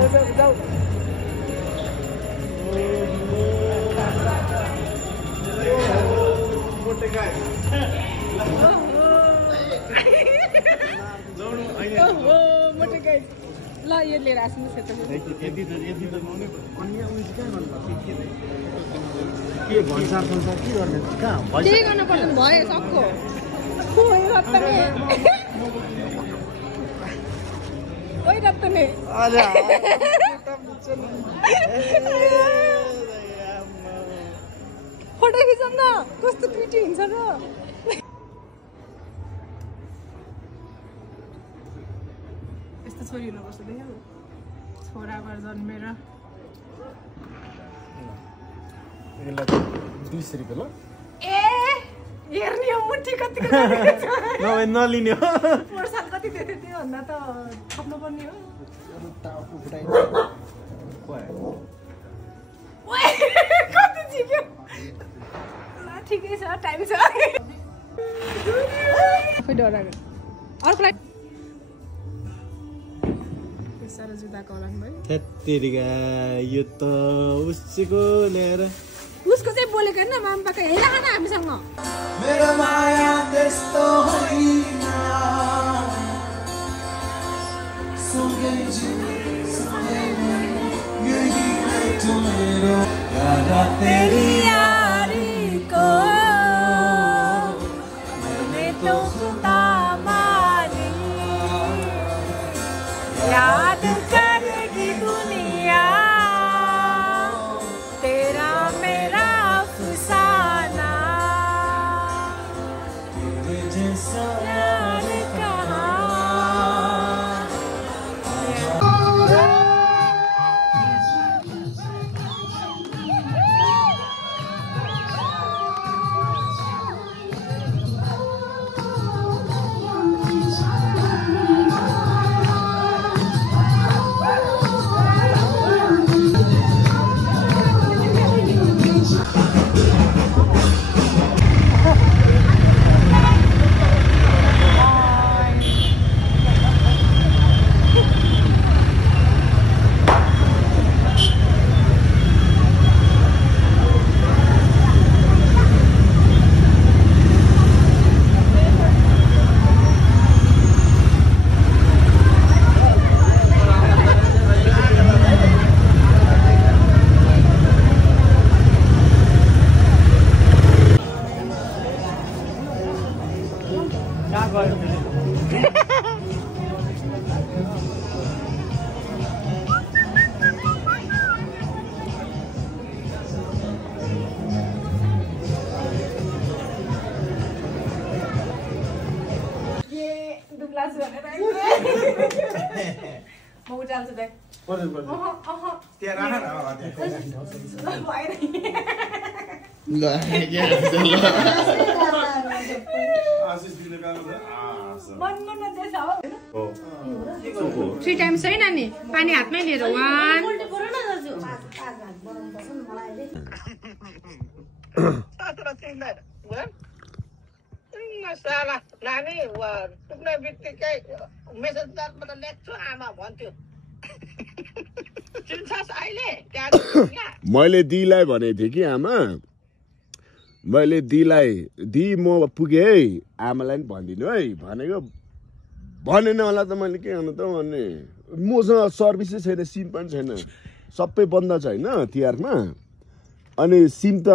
जाऊ ल यो लिएर आस्नुहोस् यता के गर्नु पर्छ भयो सक्को फोटो खिचौँ न कस्तो ट्विटी हुन्छ र यस्तो छोरी हुनुपर्छ देख्यो छोराबाट जन्मेर 200 रुपियाँ ल ए हेर्ने हो मुठी कतिको नलिने हो वर्षाल कति दिएको थियो भन्दा त थप्नु पर्ने हो कति झिक्यो ल ठिकै छ टाइम छ खै डराएको अर्कोलाई सारा जुदाको होला भाइ त्यतिका यो त उसको ल्याएर उसको चाहिँ बोलेको हैन मामपाका हेर न हामीसँग मेरो माया त्यस्तो होइन सँगै सँगै यही बेटो मेरो यारा तेरी यारी को मैंने तो सुना मानी याद करेगी दुनिया तेरा मेरा अफसाना तेरे जैसा यार कहाँ म उचाल्छु दाइ त्यहाँ राख ल आशिष दिने काम छ थ्री टाइम्स है नानी पानी हातमै लिएर 1 साला नानी पुग्ने बित्तिकै मेसेन्जरबाट लेख्छु आमा भन्थ्यो चिन्छस् अहिले मैले दिलाई भनेको थिएँ कि आमा मैले दिलाई म पुगेँ है आमालाई पनि भनिदिनु है भनेको भनेन होला त मैले के गर्नु त भन्ने मसँग सर्भिसै छैन सिम पनि छैन सबै बन्द छ होइन तिहारमा अनि सिम त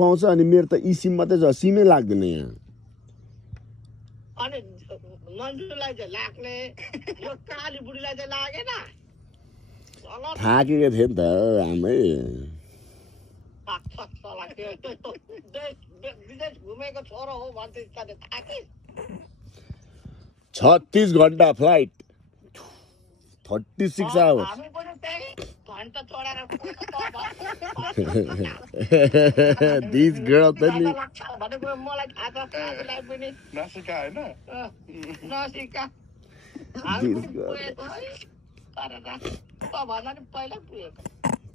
पाउँछ अनि मेरो त ई सिम मात्रै छ सिमै लाग्दैन यहाँ अनि मन्जुलाई चाहिँ लाग्ने यो काली बुढीलाई चाहिँ लागेन थाकेको थिएँ नि त आमै विदेश घुमेको छोरो हो भन्थे थाके 36 घण्टा फ्लाइट 36 आवर्स हामी पनि त्यही घण्टा चढेर दिस गर्ल त नि भनेको मलाई थाहा छ आजलाई पनि नसिका हैन नसिका पहिला पुगेको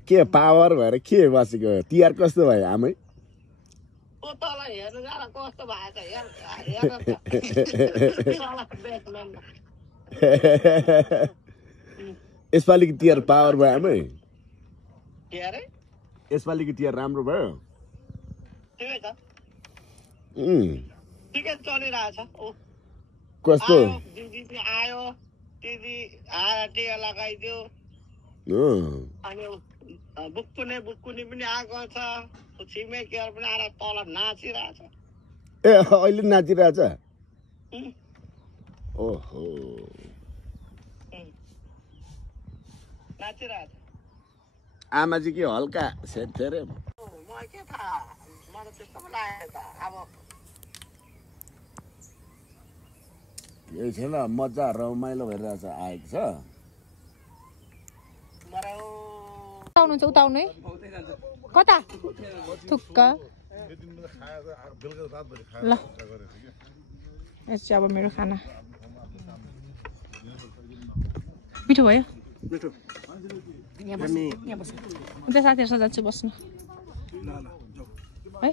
के पावर भएर के बसेको तिहार कस्तो भयो आमै तँलाई हेर्नु जाँदा कस्तो भएको छ यसपालिको तिहार पावर भयो आमै के अरे यसपालिको तिहार राम्रो भयो ठिकै छ उम्, ठिकै चलिरहेछ ओ कस्तो दिदी आयो दिदी आएर टिका लगाइदियो अनि बुक्कुने पनि आएको छ छिमेकीहरू पनि आएर तल नाचिरहेछ ए अहिले नाचिरहेछ ओहो नाचिरहेछ आमा चाहिँ के हल्का सेट थियो अरे म के थाहा मलाई त्यस्तो पो लाग्यो त अब यही छैन मजा रमाइलो भइरहेछ आएको छ उताउनु चाहिँ उताउनु है कता थुक्क ल यस चाहिँ अब मेरो खाना मिठो भयो यहाँ बस्नु उता साथीहरूसँग जान्छु बस्नु है